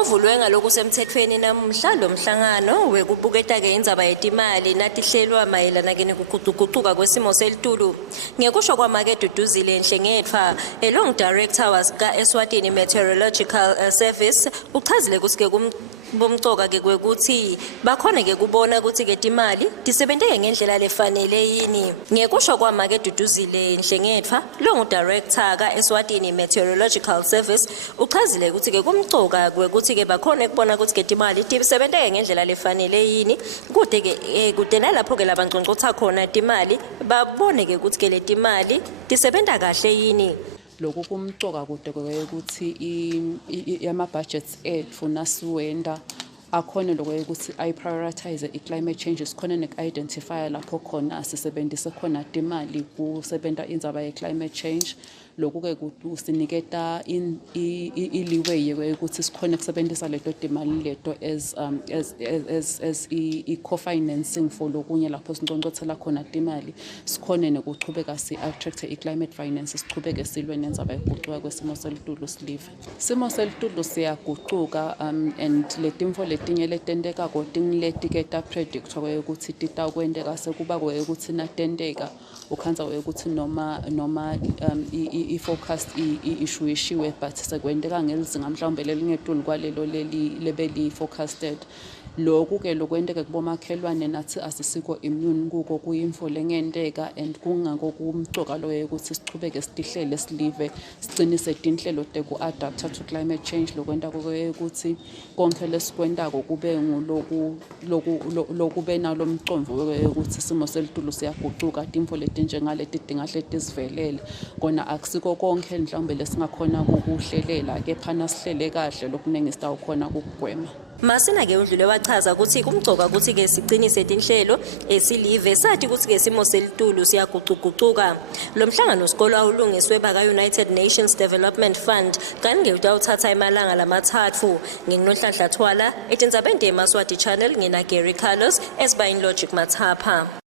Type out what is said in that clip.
Ovulwe ngalokhu semthethweni namhla lo mhlangano wekubuketa ke indzaba yetimali natihlelwa mayelana ke nokuguquguquka kwesimo selitulu. Ngekusho kwamake Duduzile Nhlengethwa, long director ka Eswatini Meteorological Service, uchazile ukuthi ke bomcoka ke kwekuthi bakhona ke kubona ukuthi ke timali tisebenteke ngendlela lefanele yini. Ngekusho kwamake Duduzile Nhlengethwa, long director ka Eswatini Meteorological Service, uchazile ukuthi ke kumcoka kwekuthi ke bakhona kubona ukuthi ke timali tisebenteke ngendlela lefanele yini. Kude ke kude nalapho ke labancongcotha khona timali babone ke ukuthi ke le timali tisebenta kahle yini. Lokho kumcoka kude ukuthi ama budgets ethu nasiwenda akhona lokho ukuthi ay prioritize climate change, sikhona nek-identify lapho khona asisebenzise khona timali kusebenta indzaba ye climate change. Lokho ke kusiniketa iliway ukuthi sikhona kusebenzisa leto timali leto as co-financing for lokunye lapho sincongcothela khona timali, sikhona nekuchubeka si-attract i-climate finance, sichubeke silwe nendzaba yokuguquka kwesimo selitulu silive. Simo selitulu siyaguquka and letimfo letinye letenteka kotingileti ta predictwa ukuthi titakwendeka sekuba ukuthi natenteka ukhanza ukuthi noma i-forecast ishuishiwe but sekwendeka ngelizinga mhlawumbe lelingetulu kwalelo lebeli forecasted. Lokhu ke lokwendeka kubomakhelwane nathi asisiko immune kuko kuyimfo lengenteka and kungako kumcoka loyo ukuthi sichubeke sitihlele silive sicinise tinhlelo teku-adapta to climate change. Lokwenda ukuthi konke lesikwendako kube lokube nalo mcondvo ukuthi simo selitulu siyaguquka, timfo letinjengaleti tingahle tizivelele kona akusiko konke mhlawumbe lesingakhona ukuhlelela, kepha nasihlele kahle lokuningi sitawukhona ukugwema. Masina ke undlule wachaza ukuthi kumcoka ukuthi ke sicinise tinhlelo esilive sathi ukuthi ke simo selitulu siyaguquguquka. Lo mhlangano sikolo awulungiswe baka United Nations Development Fund kanti utawuthatha imalanga lamathathu. Nginnohlanhla Thwala etindzabeni eMaswati Channel ngina Gary Carlos esiba in Logic Mathapha.